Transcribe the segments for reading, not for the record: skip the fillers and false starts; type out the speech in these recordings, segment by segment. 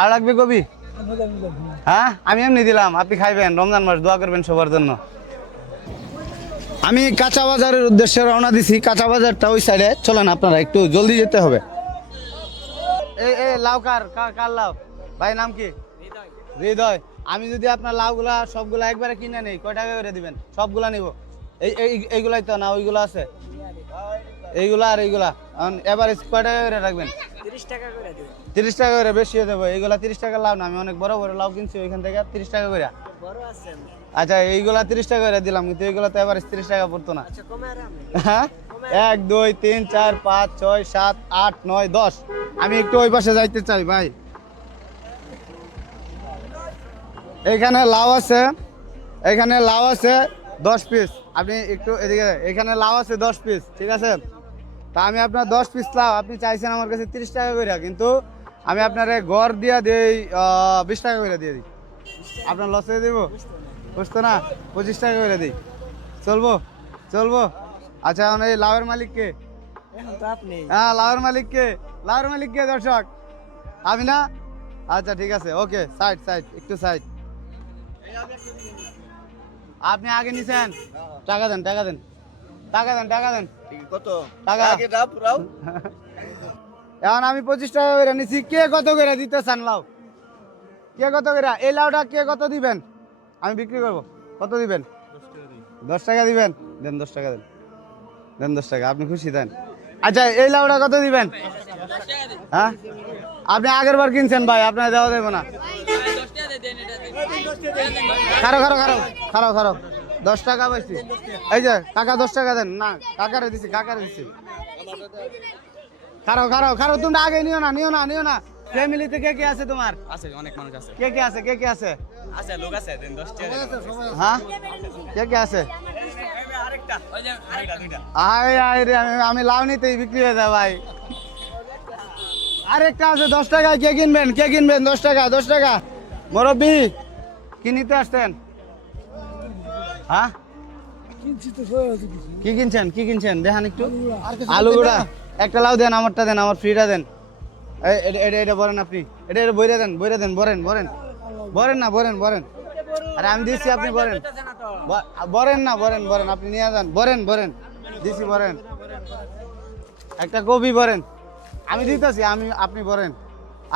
আর লাগবে কবি? হ্যাঁ, আমি এমনি দিলাম, আপনি খাইবেন। রমজান মাস, দোয়া করবেন সবার জন্য। আমি কাঁচা বাজারের উদ্দেশ্যে রওনা দিছি। কাঁচা বাজারটা ওই সাইডে, চলেন আপনারা, একটু জলদি যেতে হবে। এই লাউ কার কার লাউ? ভাই নাম কি? হৃদয়। আমি যদি আপনার লাউগুলা সবগুলা একবারে কিনে নেই, কয় টাকা করে দিবেন? সবগুলা নিব। এইগুলাই তো না, ওইগুলো আছে? এইগুলা আর এইগুলা এভারেজ কয় টাকা করে রাখবেন? 30 টাকা করে দিন। 30 টাকা করে বেশি হয়ে যাবে। এইগুলা 30 টাকা লাউ না, আমি অনেক বড় বড় লাউ কিনছি ওইখান থেকে। 30 টাকা করে। বড় আছে? আচ্ছা, এইগুলা 30 টাকা করে দিলাম, কিন্তু এইগুলা তো এভারেজ 30 টাকা পড়তো না। আচ্ছা কমে আর আমি। হ্যাঁ, 1 2 3 4 5 6 7 8 9 10। আমি একটু ওই পাশে যাইতে চাই ভাই। এখানে লাউ আছে, এখানে লাউ আছে 10 পিস। আপনি একটু এদিকে, এখানে লাউ আছে 10 পিস, ঠিক আছে? তা আমি আপনার 10 পিস লাউ, আপনি চাইছেন আমার কাছে 30 টাকা করে, কিন্তু আমি আপনার গড় দিয়া দিই 20 টাকা করে দিয়ে দিই। আপনার লসে দিব? বুঝতো না, 25 টাকা করে দিই। চলবো? চলবো। আচ্ছা, এখন এই লাউয়ের মালিক কে? এখন তো আপনি। হ্যাঁ, লাউয়ের মালিক কে? লাউয়ের মালিক কে দর্শক? আমি না? আচ্ছা ঠিক আছে, ওকে, সাইড সাইড, একটু সাইড। আপনি আগে নিছেন? টাকা দেন, টাকা দেন, টাকা দেন, টাকা দেন। কত টাকা আগে দাও পুরাও। এখন আমি 25 টাকা করে নিছি। কে কত করে দিতে চান লাউ? কে কত করে? এই লাউটা কে কত দিবেন? আমি বিক্রি করব। কত দিবেন? 10 টাকা দিবেন? দেন 10 টাকা দেন, দেন 10 টাকা। আপনি খুশি দেন। আচ্ছা, এই লাউটা কত দিবেন? হ্যাঁ, আপনি আগের বার কিনছেন ভাই, আপনার দেওয়া দেবো না। খারো খারো খারো খারো খারো, 10 টাকা পাইছি। এই যে কাকা 10 টাকা দেন না, কাকারে দিছি, কাকারে দিছি। খারো খারো খারো, তুমি আগে নিও না, নিও না, নিও না। ফ্যামিলিতে কে কে আছে তোমার? আছে অনেক মানুষ আছে। কে কে আছে? কে কে আছে? আছে লোক আছে, দেন 10 টাকা। হ্যাঁ, কে কে আছে? আরেকটা ওই যে আরেকটা দুইটা। আয় আয় রে, আমি লাউ নিতেই বিক্রি হয়ে যায় ভাই। আরেকটা আছে 10 টাকায়। কে কিনবেন? কে কিনবেন? 10 টাকা, 10 টাকা। মুরব্বি, কি নিতে আসছেন? হ্যাঁ, কি কিনছেন? কি কিনছেন দেখান একটু। আলুগুড়া একটা লাউ দেন, আমারটা দেন, আমার ফ্রিটা দেন। এটা বলেন আপনি, এটা বইরে দেন, বইরে দেন, বরেন বরেন বরেন না, বরেন বরেন। আরে আমি দিচ্ছি, আপনি বরেন। বরেন না, বরেন বরেন, আপনি নিয়ে যান। বরেন বরেন, দিছি বরেন। একটা কবি বরেন, আমি দিতেছি, আপনি বরেন,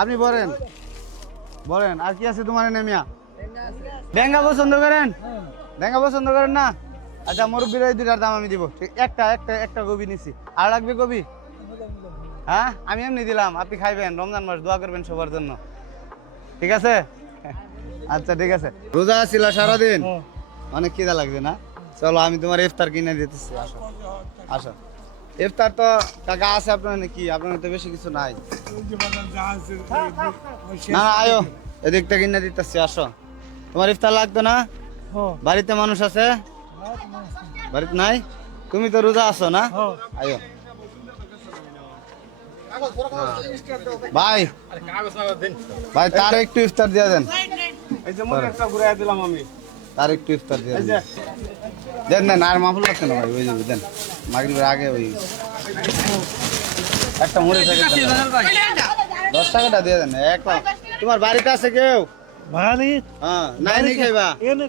আপনি বরেন বরেন। আর কি আছে তোমার নেমিয়া? ডেঙ্গা পছন্দ করেন? ডেঙ্গা পছন্দ করেন না? আচ্ছা, মুরব্বির এই দুটার দাম আমি দিব। ঠিক, একটা একটা একটা কবি নিছি। আর লাগবে কবি? হ্যাঁ, আমি এমনি দিলাম, আপনি খাইবেন। রমজান মাস, দোয়া করবেন সবার জন্য, ঠিক আছে? আচ্ছা ঠিক আছে। রোজা ছিল সারাদিন, অনেক খিদা লাগবে না? চলো, আমি তোমার ইফতার কিনে দিতেছি, আসো আসো। ইফতার তো কাকা আছে আপনার নাকি? আপনার তো বেশি কিছু নাই। না না, আয়ো, এদিকটা কিনে দিতেছি, আসো। তোমার ইফতার লাগতো না? বাড়িতে মানুষ আছে? বাড়িতে নাই? তুমি তো রোজা আছো না? আয়ো ভাই, ভাই তার একটু ইফতার দিয়ে দেন। এই যে মুখ একটা ঘুরাই দিলাম আমি, তার একটু ইফতার দিয়ে দেন। দেন দেন, আর মাফুল লাগছে না ভাই, ওই যে দেন, মাগরিবের আগে ওই একটা মুড়ি প্যাকেট দেন। 10 টাকাটা দিয়ে দেন, এক লাখ। তোমার বাড়িতে আছে কেউ? হ্যাঁ, নাই নি খাইবা? এনে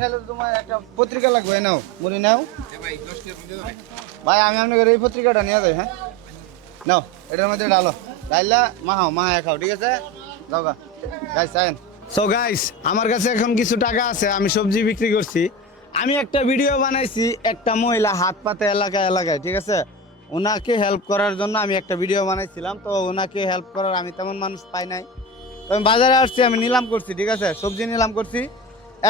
খাইলে তোমার একটা পত্রিকা লাগবে, নাও মুড়ি নাও। ভাই আমি আপনাকে এই পত্রিকাটা নিয়ে যাই। হ্যাঁ নাও, এটার মধ্যে ডালো, ডাইলা মাহা খাও, ঠিক আছে? যাও গা গাইস, আইন। সো গাইস, আমার কাছে এখন কিছু টাকা আছে, আমি সবজি বিক্রি করছি। আমি একটা ভিডিও বানাইছি, একটা মহিলা হাত পাতে এলাকায় এলাকায়, ঠিক আছে? ওনাকে হেল্প করার জন্য আমি একটা ভিডিও বানাইছিলাম। তো ওনাকে হেল্প করার আমি তেমন মানুষ পাই নাই, তো আমি বাজারে আসছি, আমি নিলাম করছি, ঠিক আছে? সবজি নিলাম করছি।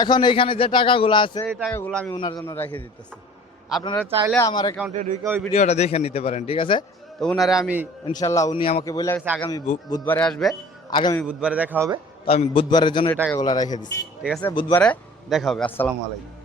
এখন এইখানে যে টাকাগুলো আছে, এই টাকাগুলো আমি ওনার জন্য রেখে দিতেছি। আপনারা চাইলে আমার অ্যাকাউন্টে ঢুকে ওই ভিডিওটা দেখে নিতে পারেন, ঠিক আছে? তো ওনারে আমি ইনশাল্লাহ, উনি আমাকে বলে গেছে আগামী বুধবারে আসবে, আগামী বুধবারে দেখা হবে। তো আমি বুধবারের জন্য এই টাকাগুলো রেখে দিচ্ছি, ঠিক আছে? বুধবারে দেখা হবে। আসসালামু আলাইকুম।